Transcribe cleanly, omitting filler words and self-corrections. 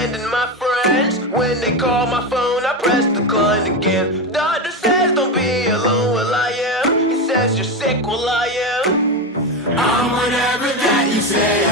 abandon my friends. When they call my phone, I press decline again. Doctor says don't be alone, well I am. He says you're sick, well I am. I'm whatever that you say